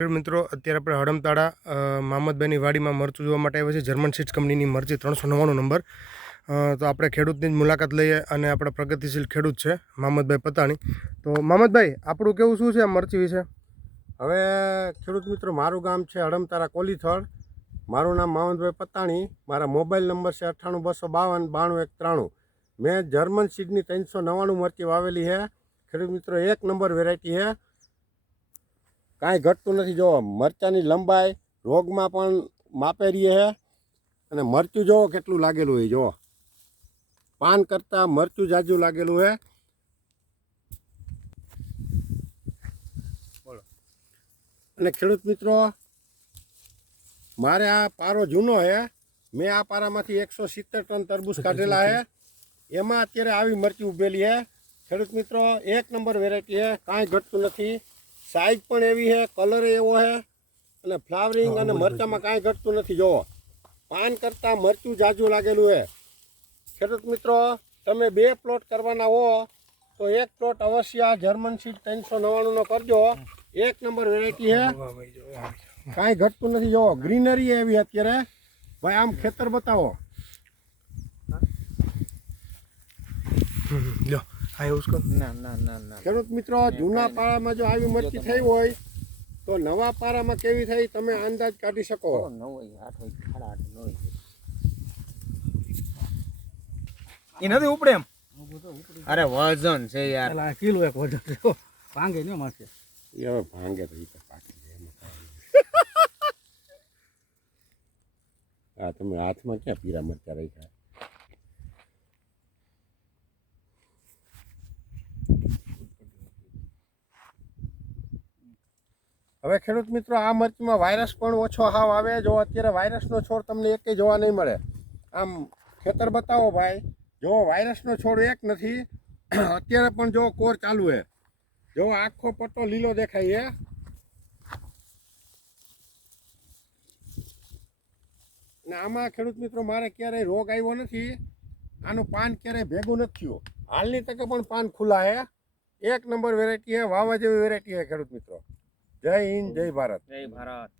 મિત્રો અત્યારે આપણે હડમતાળા મામદભાઈની વાડીમાં મરચું જોવા માટે આવ્યા છે. જર્મન સીડ્સ કંપનીની મરચી 399 નંબર. તો આપણે ખેડૂતની જ મુલાકાત લઈએ અને આપણે પ્રગતિશીલ ખેડૂત છે મામદભાઈ પતાણી. તો મામદભાઈ, આપણું કેવું શું છે આ મરચી વિશે? હવે ખેડૂત મિત્રો, મારું ગામ છે હડમતાળા કોલીથળ. મારું નામ મામદભાઈ પતાણી. મારા મોબાઈલ નંબર છે 982552 9293. મેં જર્મન સીડની 399 મરચી વાવેલી છે. ખેડૂત મિત્રો, એક નંબર વેરાયટી છે, કાંઈ ઘટતું નથી. જોવો મરચાની લંબાઈ રોગમાં પણ માપે રહી છે. અને મરચું જોવો કેટલું લાગેલું હોય. જોવો પાન કરતાં મરચું જાજુ લાગેલું છે. અને ખેડૂત મિત્રો, મારે આ પારો જૂનો છે. મેં આ પારામાંથી 170 ટન તરબૂચ કાઢેલા છે. એમાં અત્યારે આવી મરચી ઉભેલી છે. ખેડૂત મિત્રો, એક નંબર વેરાયટી છે, કાંઈ ઘટતું નથી. સાઈઝ પણ એવી છે, કલર એવો છે, અને ફ્લાવરિંગ અને મરચામાં કાંઈ ઘટતું નથી. જોવો પાન કરતાં મરચું જાજુ લાગેલું છે. ખેડૂત મિત્રો, તમે 2 પ્લોટ કરવાના હો તો એક પ્લોટ અવશ્ય આ જર્મન સીડ 399 કરજો. એક નંબર વેરાયટી છે, કાંઈ ઘટતું નથી. જોવો ગ્રીનરી એવી અત્યારે. ભાઈ આમ ખેતર બતાવો. લો હા ઉસકો ના ખેડૂત મિત્રો, જૂના પારામાં જો આવી મરચી થઈ હોય તો નવા પારામાં કેવી થઈ તમે અંદાજ કાઢી શકો. એ નથી ઉપડે એમ. અરે વજન છે યાર, કિલો એક વજન છે. ભાંગે ન મારશે. એ હવે ભાંગે તો ઈ તો પાકી જાય એમાં. હા, તમે હાથમાં ક્યાં પીરા મરચા રાખ્યા? હવે ખેડૂત મિત્રો, આ મરચીમાં વાયરસ પણ ઓછો હાવ આવે. જો અત્યારે વાયરસનો છોડ તમને એકેય જોવા નહીં મળે. આમ ખેતર બતાવો ભાઈ. જો વાયરસનો છોડ એક નથી. અત્યારે પણ જો કોર ચાલુ છે. જો આખો પટ્ટો લીલો દેખાય છે. ને આમાં ખેડૂત મિત્રો, મારે ક્યારેય રોગ આવ્યો નથી. આનું પાન ક્યારેય ભેગું નથી થયું. હાલની તકે પણ પાન ખુલ્લા છે. એક નંબર વેરાયટી છે, વાવા જેવી વેરાયટી છે ખેડૂત મિત્રો. જય હિન્દ, જય ભારત. જય ભારત.